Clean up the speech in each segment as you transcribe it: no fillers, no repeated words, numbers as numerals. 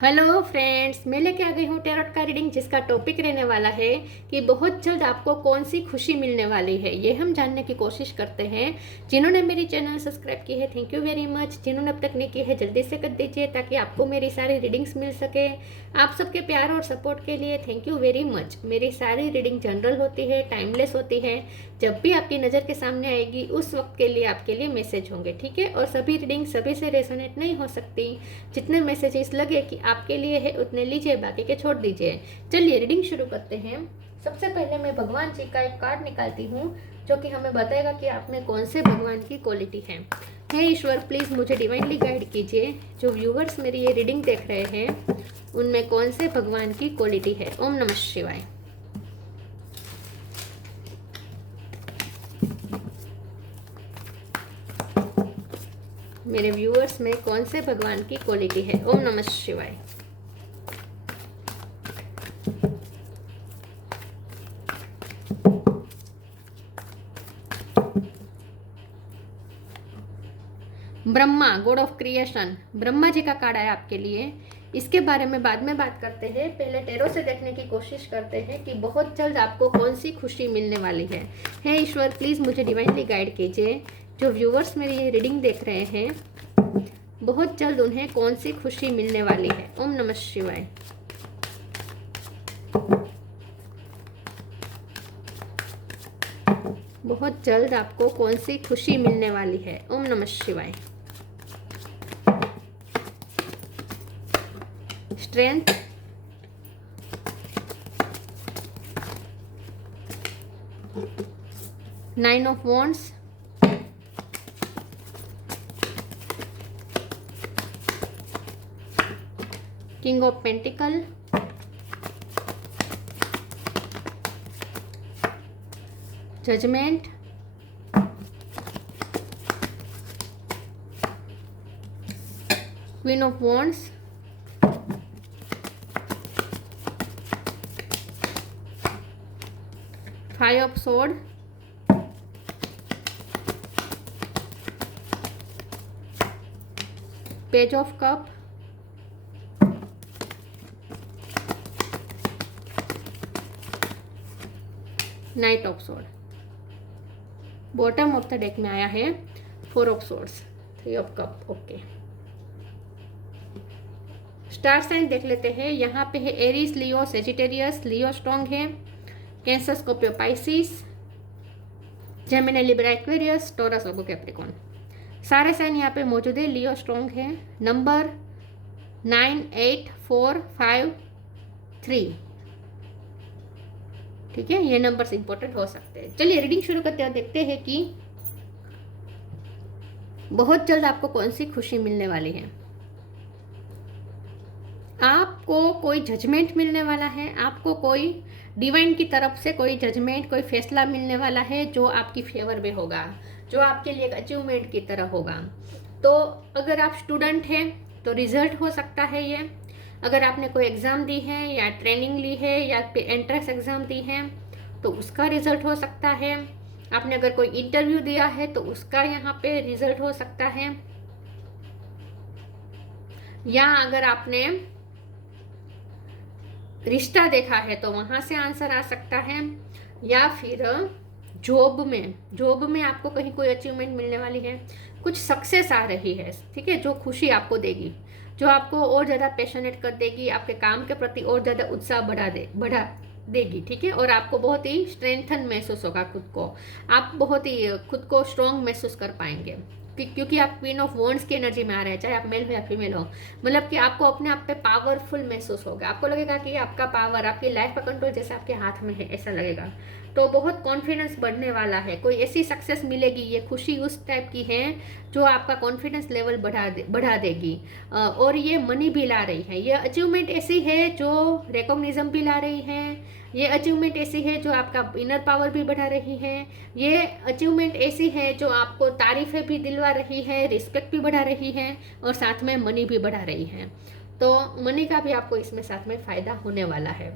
Hello friends, मैं लेके आ गई हूँ टैरोट का रीडिंग, जिसका टॉपिक रहने वाला है कि बहुत जल्द आपको कौन सी खुशी मिलने वाली है। ये हम जानने की कोशिश करते हैं। जिन्होंने मेरी चैनल सब्सक्राइब की है, थैंक यू वेरी मच। जिन्होंने अब तक नहीं की है, जल्दी से कर दीजिए ताकि आपको मेरी सारी रीडिंग्स मिल सके। आप सबके प्यार और सपोर्ट के लिए थैंक यू वेरी मच। मेरी सारी रीडिंग जनरल होती है, टाइमलेस होती है। जब भी आपकी नज़र के सामने आएगी उस वक्त के लिए आपके लिए मैसेज होंगे, ठीक है। और सभी रीडिंग सभी से रेजोनेट नहीं हो सकती। जितने मैसेजेस लगे कि आपके लिए है उतने लीजिए, बाकी के छोड़ दीजिए। चलिए रीडिंग शुरू करते हैं। सबसे पहले मैं भगवान जी का एक कार्ड निकालती हूँ जो कि हमें बताएगा कि आप में कौन से भगवान की क्वालिटी है। हे ईश्वर, प्लीज़ मुझे डिवाइनली गाइड कीजिए। जो व्यूवर्स मेरी ये रीडिंग देख रहे हैं उनमें कौन से भगवान की क्वालिटी है। ओम नमः शिवाय। मेरे व्यूअर्स में कौन से भगवान की क्वालिटी है। ओम नमः शिवाय। Brahma, god of creation, Brahma ji का कार्ड आया आपके लिए। इसके बारे में बाद में बात करते हैं। पहले टैरो से देखने की कोशिश करते हैं कि बहुत जल्द आपको कौन सी खुशी मिलने वाली है। हे ईश्वर, प्लीज़ मुझे डिवाइनली गाइड कीजिए। जो व्यूवर्स मेरी ये रीडिंग देख रहे हैं बहुत जल्द उन्हें कौन सी खुशी मिलने वाली है। ओम नमः शिवाय। बहुत जल्द आपको कौन सी खुशी मिलने वाली है। ओम नमः शिवाय। Strength, nine of wands, king of pentacle, judgment, queen of wands, five of sword, page of cup, knight of sword. Bottom of the deck में आया है four of swords, three of cup. Okay, star sign देख लेते हैं। यहाँ पे है Aries, Leo, Sagittarius. Leo strong है। Cancer, Scorpio, Pisces, Gemini, Libra, Aquarius, Taurus, Virgo, Capricorn. सारे साइन यहाँ पे मौजूद है। लियो स्ट्रॉन्ग है। नंबर 9, 8, 4, 5, 3, ठीक है। ये नंबर्स इंपॉर्टेंट हो सकते हैं। चलिए रीडिंग शुरू करते हैं। देखते हैं कि बहुत जल्द आपको कौन सी खुशी मिलने वाली है। आपको कोई जजमेंट मिलने वाला है। आपको कोई डिवाइन की तरफ से कोई जजमेंट, कोई फैसला मिलने वाला है जो आपकी फेवर में होगा, जो आपके लिए एक अचीवमेंट की तरह होगा। तो अगर आप स्टूडेंट हैं तो रिजल्ट हो सकता है ये। अगर आपने कोई एग्ज़ाम दी है या ट्रेनिंग ली है या एंट्रेंस एग्ज़ाम दी है तो उसका रिजल्ट हो सकता है। आपने अगर कोई इंटरव्यू दिया है तो उसका यहाँ पे रिजल्ट हो सकता है। या अगर आपने रिश्ता देखा है तो वहाँ से आंसर आ सकता है। या फिर जॉब में आपको कहीं कोई अचीवमेंट मिलने वाली है, कुछ सक्सेस आ रही है, ठीक है, जो खुशी आपको देगी, जो आपको और ज़्यादा पैशनेट कर देगी, आपके काम के प्रति और ज़्यादा उत्साह बढ़ा देगी, ठीक है। और आपको बहुत ही स्ट्रेंथन महसूस होगा खुद को। आप बहुत ही खुद को स्ट्रॉन्ग महसूस कर पाएंगे क्योंकि आप क्वीन ऑफ वॉन्ड्स की एनर्जी में आ रहे हैं, चाहे आप मेल हो या फीमेल हो। मतलब कि आपको अपने आप पे पावरफुल महसूस होगा। आपको लगेगा कि आपका पावर, आपकी लाइफ का कंट्रोल जैसे आपके हाथ में है, ऐसा लगेगा। तो बहुत कॉन्फिडेंस बढ़ने वाला है। कोई ऐसी सक्सेस मिलेगी, ये खुशी उस टाइप की है जो आपका कॉन्फिडेंस लेवल बढ़ा देगी। और ये मनी भी ला रही है। ये अचीवमेंट ऐसी है जो रिकॉग्निज्म भी ला रही है। ये अचीवमेंट ऐसी है जो आपका इनर पावर भी बढ़ा रही है। ये अचीवमेंट ऐसी है जो आपको तारीफें भी दिलवा रही है, रिस्पेक्ट भी बढ़ा रही है और साथ में मनी भी बढ़ा रही है। तो मनी का भी आपको इसमें साथ में फ़ायदा होने वाला है।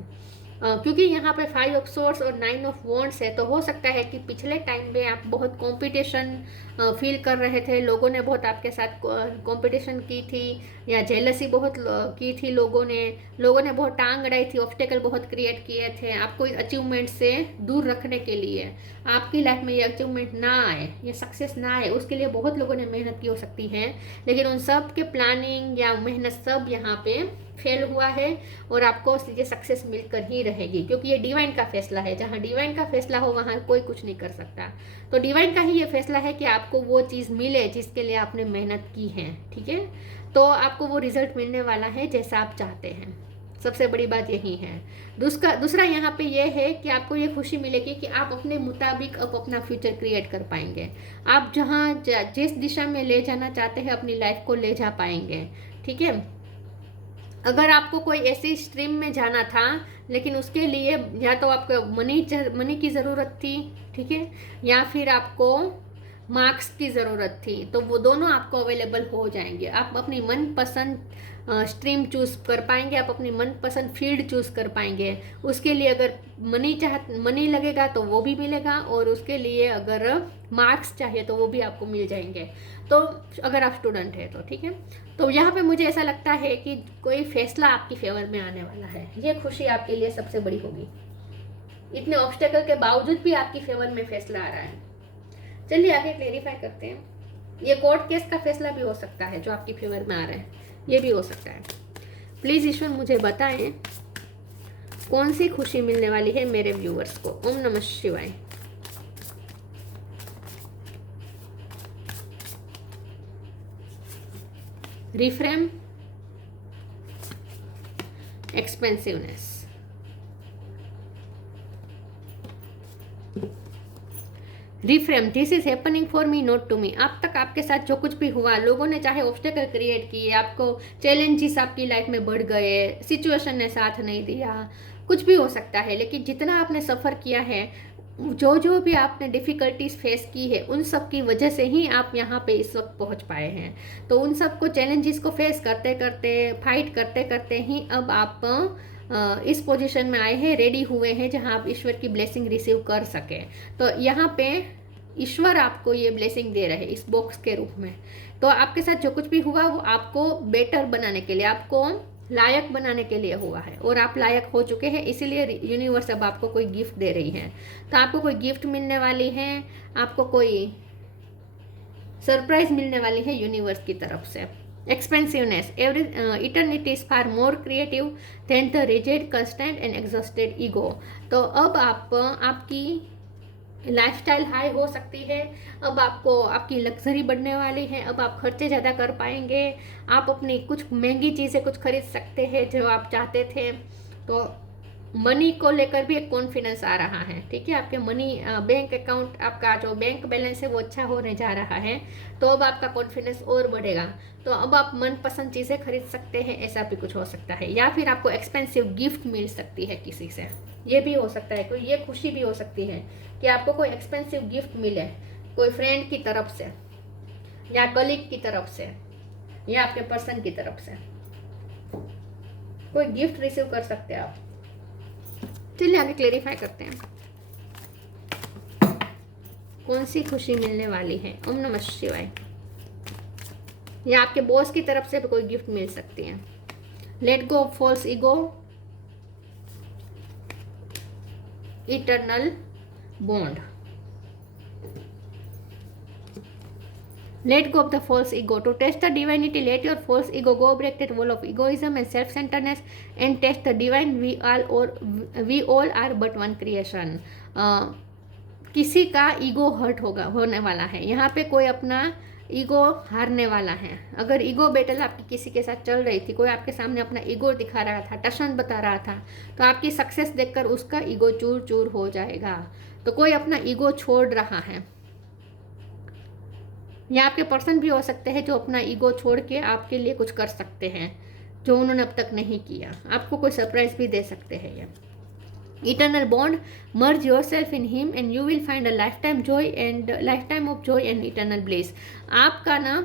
क्योंकि यहाँ पे 5 ऑफ सोर्स और 9 ऑफ वॉन्ड्स है, तो हो सकता है कि पिछले टाइम में आप बहुत कंपटीशन फील कर रहे थे, लोगों ने बहुत आपके साथ कंपटीशन की थी, या जेलसी बहुत की थी लोगों ने बहुत टांग अड़ाई थी, ऑब्स्टेकल बहुत क्रिएट किए थे आपको इस अचीवमेंट से दूर रखने के लिए। आपकी लाइफ में ये अचीवमेंट ना आए, ये सक्सेस ना आए, उसके लिए बहुत लोगों ने मेहनत की हो सकती है, लेकिन उन सब के प्लानिंग या मेहनत सब यहाँ पे फेल हुआ है, और आपको ये सक्सेस मिलकर ही रहेगी, क्योंकि ये डिवाइन का फैसला है। जहाँ डिवाइन का फैसला हो वहाँ कोई कुछ नहीं कर सकता। तो डिवाइन का ही ये फैसला है कि आपको वो चीज़ मिले जिसके लिए आपने मेहनत की है, ठीक है। तो आपको वो रिजल्ट मिलने वाला है जैसा आप चाहते हैं। सबसे बड़ी बात यही है। दूसरा यहाँ पे ये है कि आपको ये खुशी मिलेगी कि आप अपने मुताबिक अब अपना फ्यूचर क्रिएट कर पाएंगे। आप जिस दिशा में ले जाना चाहते हैं अपनी लाइफ को ले जा पाएंगे, ठीक है। अगर आपको कोई ऐसी स्ट्रीम में जाना था, लेकिन उसके लिए या तो आपको मनी की ज़रूरत थी, ठीक है, या फिर आपको मार्क्स की ज़रूरत थी, तो वो दोनों आपको अवेलेबल हो जाएंगे। आप अपनी मनपसंद स्ट्रीम चूज़ कर पाएंगे, आप अपनी मनपसंद फील्ड चूज़ कर पाएंगे। उसके लिए अगर मनी लगेगा तो वो भी मिलेगा, और उसके लिए अगर मार्क्स चाहिए तो वो भी आपको मिल जाएंगे, तो अगर आप स्टूडेंट है तो, ठीक है। तो यहाँ पे मुझे ऐसा लगता है कि कोई फैसला आपकी फेवर में आने वाला है। ये खुशी आपके लिए सबसे बड़ी होगी। इतने ऑब्स्टेकल के बावजूद भी आपकी फेवर में फैसला आ रहा है। चलिए आगे क्लेरिफाई करते हैं। ये कोर्ट केस का फैसला भी हो सकता है जो आपकी फेवर में आ रहा है, ये भी हो सकता है। प्लीज़ ईश्वर मुझे बताएं कौन सी खुशी मिलने वाली है मेरे व्यूअर्स को। ओम नमः शिवाय। Reframe, expansiveness, reframe, this is happening for me not to me. अब तक आपके साथ जो कुछ भी हुआ, लोगों ने चाहे ऑब्स्टेकल क्रिएट किए, आपको चैलेंजेस आपकी लाइफ में बढ़ गए, सिचुएशन ने साथ नहीं दिया, कुछ भी हो सकता है, लेकिन जितना आपने सफ़र किया है, जो भी आपने डिफ़िकल्टीज फेस की है, उन सब की वजह से ही आप यहाँ पे इस वक्त पहुँच पाए हैं। तो उन सब को चैलेंजेस को फेस करते करते, फाइट करते करते ही अब आप इस पोजीशन में आए हैं, रेडी हुए हैं, जहाँ आप ईश्वर की ब्लेसिंग रिसीव कर सके। तो यहाँ पे ईश्वर आपको ये ब्लेसिंग दे रहे हैं इस बॉक्स के रूप में। तो आपके साथ जो कुछ भी हुआ वो आपको बेटर बनाने के लिए, आपको लायक बनाने के लिए हुआ है, और आप लायक हो चुके हैं, इसीलिए यूनिवर्स अब आपको कोई गिफ्ट दे रही है। तो आपको कोई गिफ्ट मिलने वाली है, आपको कोई सरप्राइज मिलने वाली है यूनिवर्स की तरफ से। Expansiveness, eternity is far more creative than the rigid, constant and exhausted ego. तो अब आपकी लाइफस्टाइल हाई हो सकती है, अब आपकी लग्जरी बढ़ने वाली है, अब आप खर्चे ज़्यादा कर पाएंगे, आप अपनी कुछ महंगी चीज़ें कुछ खरीद सकते हैं जो आप चाहते थे। तो मनी को लेकर भी एक कॉन्फिडेंस आ रहा है, ठीक है। आपके मनी बैंक अकाउंट, आपका जो बैंक बैलेंस है वो अच्छा होने जा रहा है, तो अब आपका कॉन्फिडेंस और बढ़ेगा। तो अब आप मनपसंद चीज़ें खरीद सकते हैं, ऐसा भी कुछ हो सकता है। या फिर आपको एक्सपेंसिव गिफ्ट मिल सकती है किसी से, ये भी हो सकता है। कोई ये खुशी भी हो सकती है कि आपको कोई एक्सपेंसिव गिफ्ट मिले, कोई फ्रेंड की तरफ से, या कलीग की तरफ से, या आपके पर्सन की तरफ से कोई गिफ्ट रिसीव कर सकते हैं आप। चलिए आगे क्लेरिफाई करते हैं कौन सी खुशी मिलने वाली है। ओम नमः शिवाय। या आपके बॉस की तरफ से भी कोई गिफ्ट मिल सकती है। Let go of false ego, eternal bond. Let go of the false ego. To test the divinity, let your false ego go, break that wall of egoism and self-centeredness, and test the divine. We all are but one creation. किसी का ego hurt होने वाला है, यहाँ पे कोई अपना ego हारने वाला है। अगर ईगो बैटल आपकी किसी के साथ चल रही थी, कोई आपके सामने अपना ईगो दिखा रहा था, टशन बता रहा था, तो आपकी सक्सेस देखकर उसका ईगो चूर चूर हो जाएगा। तो कोई अपना ईगो छोड़ रहा है, या आपके पर्सन भी हो सकते हैं जो अपना ईगो छोड़ के आपके लिए कुछ कर सकते हैं जो उन्होंने अब तक नहीं किया। आपको कोई सरप्राइज भी दे सकते हैं ये। Eternal bond, merge yourself in him and you will find a life time of Joy and eternal bliss. आपका ना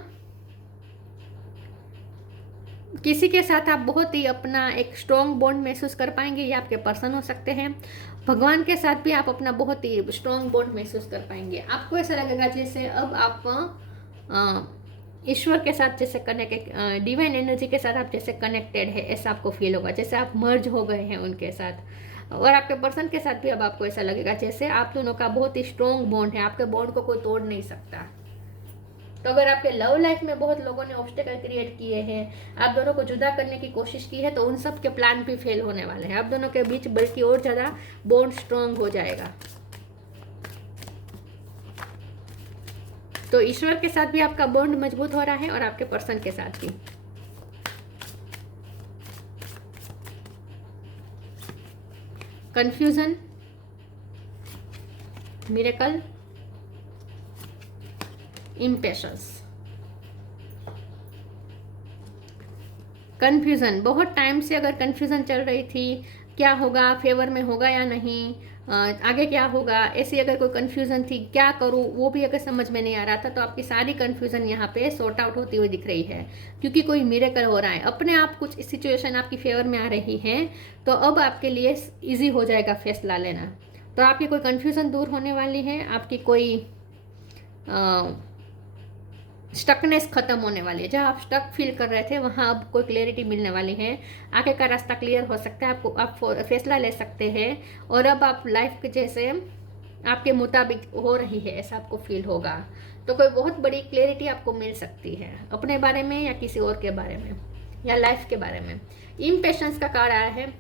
किसी के साथ आप बहुत ही अपना एक स्ट्रॉन्ग बॉन्ड महसूस कर पाएंगे, ये आपके पर्सन हो सकते हैं। भगवान के साथ भी आप अपना बहुत ही स्ट्रॉन्ग बॉन्ड महसूस कर पाएंगे। आपको ऐसा लगेगा जैसे अब आप ईश्वर के साथ जैसे कनेक्ट, डिवाइन एनर्जी के साथ आप जैसे कनेक्टेड है, ऐसा आपको फील होगा, जैसे आप मर्ज हो गए हैं उनके साथ। और आपके पर्सन के साथ भी अब आपको ऐसा लगेगा जैसे आप दोनों का बहुत ही स्ट्रॉन्ग बॉन्ड है, आपके बॉन्ड को कोई तोड़ नहीं सकता। तो अगर आपके लव लाइफ में बहुत लोगों ने ऑब्स्टेकल क्रिएट किए हैं, आप दोनों को जुदा करने की कोशिश की है, तो उन सब के प्लान भी फेल होने वाले हैं। आप दोनों के बीच बल्कि और ज़्यादा बॉन्ड स्ट्रॉन्ग हो जाएगा। तो ईश्वर के साथ भी आपका बॉन्ड मजबूत हो रहा है और आपके पर्सन के साथ भी। Confusion, miracle, impatience. कंफ्यूजन, बहुत टाइम से अगर कंफ्यूजन चल रही थी, क्या होगा, फेवर में होगा या नहीं, आगे क्या होगा, ऐसी अगर कोई कंफ्यूजन थी, क्या करूँ वो भी अगर समझ में नहीं आ रहा था, तो आपकी सारी कंफ्यूजन यहाँ पे सॉर्ट आउट होती हुई दिख रही है, क्योंकि कोई मिरेकल हो रहा है। अपने आप कुछ सिचुएशन आपकी फेवर में आ रही है, तो अब आपके लिए ईजी हो जाएगा फैसला लेना। तो आपकी कोई कंफ्यूजन दूर होने वाली है, आपकी कोई स्टकनेस खत्म होने वाली है। जहाँ आप स्टक फील कर रहे थे वहाँ अब कोई क्लैरिटी मिलने वाली है, आगे का रास्ता क्लियर हो सकता है, आपको आप फैसला ले सकते हैं, और अब आप लाइफ के जैसे आपके मुताबिक हो रही है, ऐसा आपको फील होगा। तो कोई बहुत बड़ी क्लैरिटी आपको मिल सकती है अपने बारे में या किसी और के बारे में या लाइफ के बारे में। इम्पेशंस का कार्ड आया है,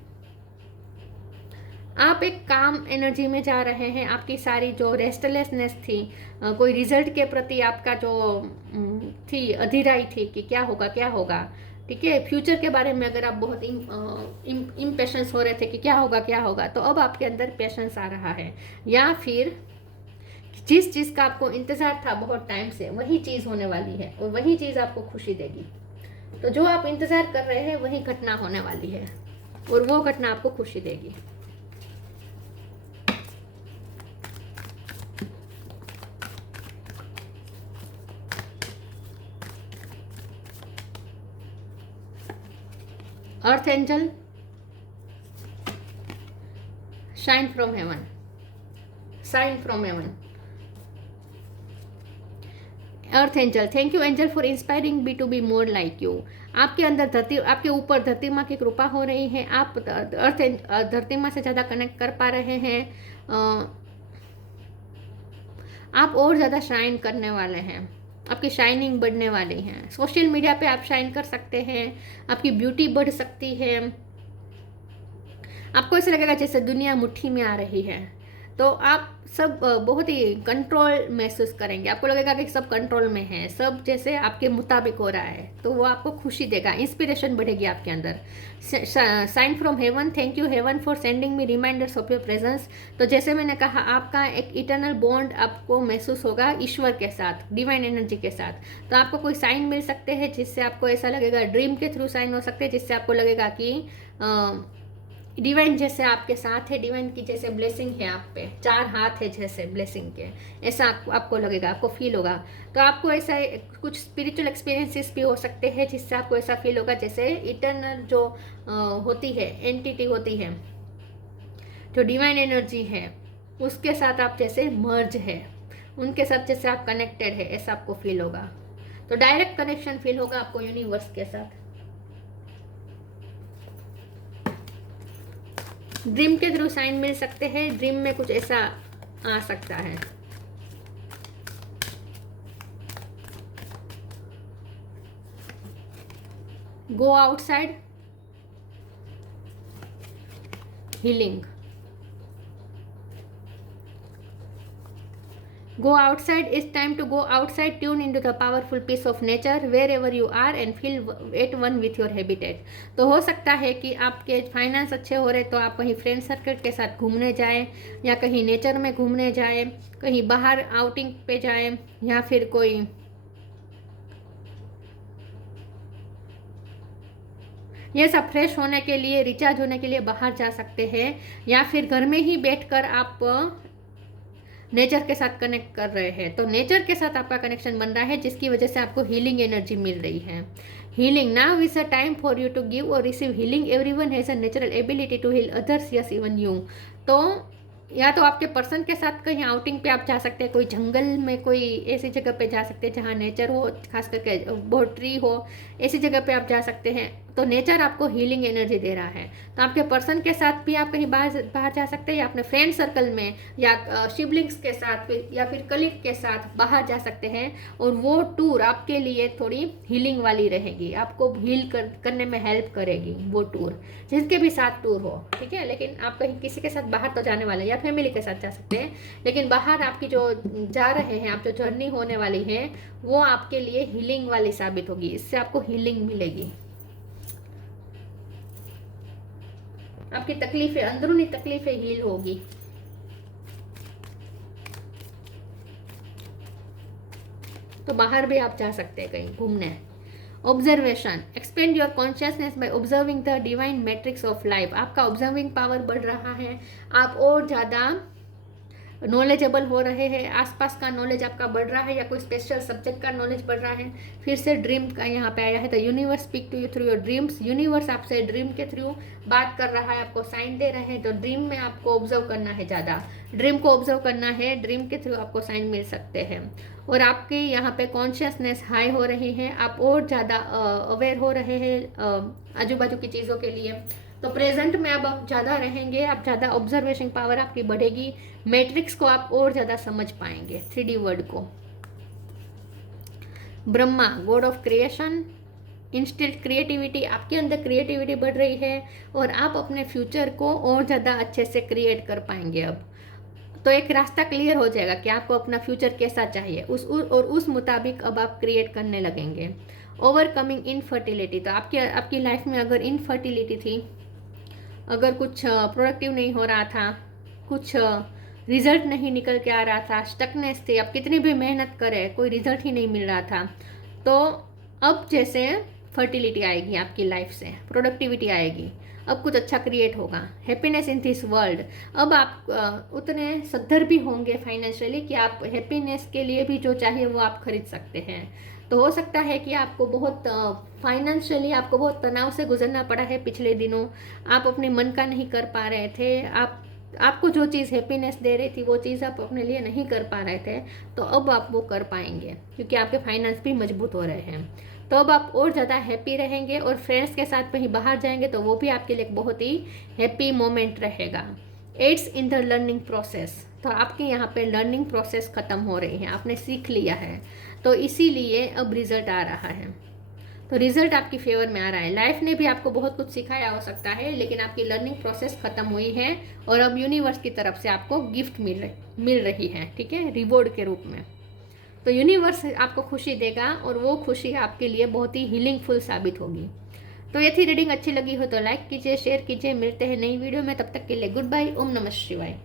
आप एक काम एनर्जी में जा रहे हैं। आपकी सारी जो रेस्टलेसनेस थी, कोई रिजल्ट के प्रति आपका जो थी अधीराई थी कि क्या होगा क्या होगा, ठीक है, फ्यूचर के बारे में अगर आप बहुत इम्पेशंस हो रहे थे कि क्या होगा, तो अब आपके अंदर पेशेंस आ रहा है। या फिर जिस चीज़ का आपको इंतज़ार था बहुत टाइम से, वही चीज़ होने वाली है और वही चीज़ आपको खुशी देगी। तो जो आप इंतज़ार कर रहे हैं वही घटना होने वाली है और वो घटना आपको खुशी देगी। Earth angel, shine from heaven, sign from heaven. Earth angel, thank you angel for inspiring me to be more like you. आपके अंदर धरती, आपके ऊपर धरती माँ की कृपा हो रही है, आप धरती माँ से ज़्यादा कनेक्ट कर पा रहे हैं, आप और ज़्यादा शाइन करने वाले हैं, आपकी शाइनिंग बढ़ने वाली है। सोशल मीडिया पे आप शाइन कर सकते हैं, आपकी ब्यूटी बढ़ सकती है, आपको ऐसा लगेगा जैसे दुनिया मुट्ठी में आ रही है। तो आप सब बहुत ही कंट्रोल महसूस करेंगे, आपको लगेगा कि सब कंट्रोल में है, सब जैसे आपके मुताबिक हो रहा है, तो वो आपको खुशी देगा, इंस्पिरेशन बढ़ेगी आपके अंदर। Sign from heaven, thank you heaven for sending me reminders of your presence. तो जैसे मैंने कहा, आपका एक इटर्नल बॉन्ड आपको महसूस होगा ईश्वर के साथ, डिवाइन एनर्जी के साथ। तो आपको कोई साइन मिल सकते हैं जिससे आपको ऐसा लगेगा, ड्रीम के थ्रू साइन हो सकते हैं जिससे आपको लगेगा कि डिवाइन जैसे आपके साथ है, डिवाइन की जैसे ब्लेसिंग है आप पे, 4 हाथ है जैसे ब्लेसिंग के, ऐसा आपको लगेगा, आपको फील होगा। तो आपको ऐसा कुछ स्पिरिचुअल एक्सपीरियंसेस भी हो सकते हैं जिससे आपको ऐसा फील होगा जैसे इटर्नल जो होती है, एंटिटी होती है, जो डिवाइन एनर्जी है, उसके साथ आप जैसे मर्ज है, उनके साथ जैसे आप कनेक्टेड है, ऐसा आपको फील होगा। तो डायरेक्ट कनेक्शन फील होगा आपको यूनिवर्स के साथ। ड्रीम के थ्रू साइन मिल सकते हैं, ड्रीम में कुछ ऐसा आ सकता है। Go outside, healing. Go outside, it's time to go outside, tune into the powerful peace of nature wherever you are and feel at one with your habitat। तो हो सकता है कि आपके फाइनेंस अच्छे हो रहे तो आप कहीं फ्रेंड सर्कल के साथ घूमने जाएं, या कहीं नेचर में घूमने जाएं, कहीं बाहर आउटिंग पे जाएं, या फिर कोई ये सब फ्रेश होने के लिए, रिचार्ज होने के लिए बाहर जा सकते हैं, या फिर घर में ही बैठकर आप नेचर के साथ कनेक्ट कर रहे हैं, तो नेचर के साथ आपका कनेक्शन बन रहा है, जिसकी वजह से आपको हीलिंग एनर्जी मिल रही है। Healing now is a time for you to give और receive healing. Everyone has a natural ability to heal others, yes even you. तो या तो आपके पर्सन के साथ कहीं आउटिंग पे आप जा सकते हैं, कोई जंगल में कोई ऐसी जगह पे जा सकते हैं जहाँ नेचर हो, खास करके बहुत ट्री हो, ऐसी जगह पे आप जा सकते हैं। तो नेचर आपको हीलिंग एनर्जी दे रहा है। तो आपके पर्सन के साथ भी आप कहीं बाहर बाहर जा सकते हैं, या अपने फ्रेंड सर्कल में, या सिबलिंग्स के साथ, या फिर कलीग के साथ बाहर जा सकते हैं। और वो टूर आपके लिए थोड़ी हीलिंग वाली रहेगी, आपको हील करने में हेल्प करेगी वो टूर, जिसके भी साथ टूर हो, ठीक है। लेकिन आप कहीं किसी के साथ बाहर तो जाने वाले हैं, या फैमिली के साथ जा सकते हैं, लेकिन बाहर आपकी जो जा रहे हैं, आप जो जर्नी होने वाली है, वो आपके लिए हीलिंग वाली साबित होगी। इससे आपको हीलिंग मिलेगी। आपकी तकलीफें, अंदरूनी तकलीफें हील होगी। तो बाहर भी आप जा सकते हैं कहीं घूमने। Observation, expand your consciousness by observing the divine matrix of life. आपका ऑब्जर्विंग पावर बढ़ रहा है, आप और ज़्यादा नॉलेजेबल हो रहे हैं, आसपास का नॉलेज आपका बढ़ रहा है, या कोई स्पेशल सब्जेक्ट का नॉलेज बढ़ रहा है। फिर से ड्रीम का यहाँ पे आया है, the universe speak to you through your dreams. Universe आपसे ड्रीम के थ्रू बात कर रहा है, आपको साइन दे रहे हैं। तो ड्रीम में आपको ऑब्जर्व करना है, ज़्यादा ड्रीम को ऑब्जर्व करना है, ड्रीम के थ्रू आपको साइन मिल सकते हैं। और आपके यहाँ पे कॉन्शियसनेस हाई हो रही है, आप और ज़्यादा अवेयर हो रहे हैं आजू बाजू की चीज़ों के लिए। तो प्रेजेंट में अब आप ज़्यादा रहेंगे, आप ज़्यादा ऑब्जर्वेशन पावर आपकी बढ़ेगी, मैट्रिक्स को आप और ज़्यादा समझ पाएंगे, 3D वर्ड को। Brahma, god of creation, instant creativity, आपके अंदर क्रिएटिविटी बढ़ रही है, और आप अपने फ्यूचर को और ज़्यादा अच्छे से क्रिएट कर पाएंगे। अब तो एक रास्ता क्लियर हो जाएगा कि आपको अपना फ्यूचर कैसा चाहिए, उस मुताबिक अब आप क्रिएट करने लगेंगे। ओवरकमिंग इनफर्टिलिटी, तो आपकी लाइफ में अगर इनफर्टिलिटी थी, अगर कुछ प्रोडक्टिव नहीं हो रहा था, कुछ रिजल्ट नहीं निकल के आ रहा था, स्टकनेस थी, आप कितनी भी मेहनत करें कोई रिजल्ट ही नहीं मिल रहा था, तो अब जैसे फर्टिलिटी आएगी आपकी लाइफ से, प्रोडक्टिविटी आएगी, अब कुछ अच्छा क्रिएट होगा। हैप्पीनेस इन दिस वर्ल्ड, अब आप उतने सद्धर भी होंगे फाइनेंशियली कि आप हैप्पीनेस के लिए भी जो चाहिए वो आप खरीद सकते हैं। तो हो सकता है कि आपको बहुत फाइनेंशियली आपको बहुत तनाव से गुजरना पड़ा है पिछले दिनों, आप अपने मन का नहीं कर पा रहे थे, आपको जो चीज़ हैप्पीनेस दे रही थी वो चीज़ आप अपने लिए नहीं कर पा रहे थे, तो अब आप वो कर पाएंगे, क्योंकि आपके फाइनेंस भी मजबूत हो रहे हैं। तो अब आप और ज़्यादा हैप्पी रहेंगे, और फ्रेंड्स के साथ कहीं बाहर जाएंगे तो वो भी आपके लिए एक बहुत ही हैप्पी मोमेंट रहेगा। Aids in the learning process, तो आपके यहाँ पे लर्निंग प्रोसेस ख़त्म हो रही है, आपने सीख लिया है, तो इसीलिए अब रिजल्ट आ रहा है। तो रिजल्ट आपकी फेवर में आ रहा है। लाइफ ने भी आपको बहुत कुछ सिखाया हो सकता है, लेकिन आपकी लर्निंग प्रोसेस खत्म हुई है, और अब यूनिवर्स की तरफ से आपको गिफ्ट मिल रही है, ठीक है, रिवॉर्ड के रूप में। तो यूनिवर्स आपको खुशी देगा, और वो खुशी आपके लिए बहुत ही हीलिंगफुल साबित होगी। तो ये थी रीडिंग, अच्छी लगी हो तो लाइक कीजिए, शेयर कीजिए। मिलते हैं नई वीडियो में, तब तक के लिए गुड बाय। ओम नमः शिवाय।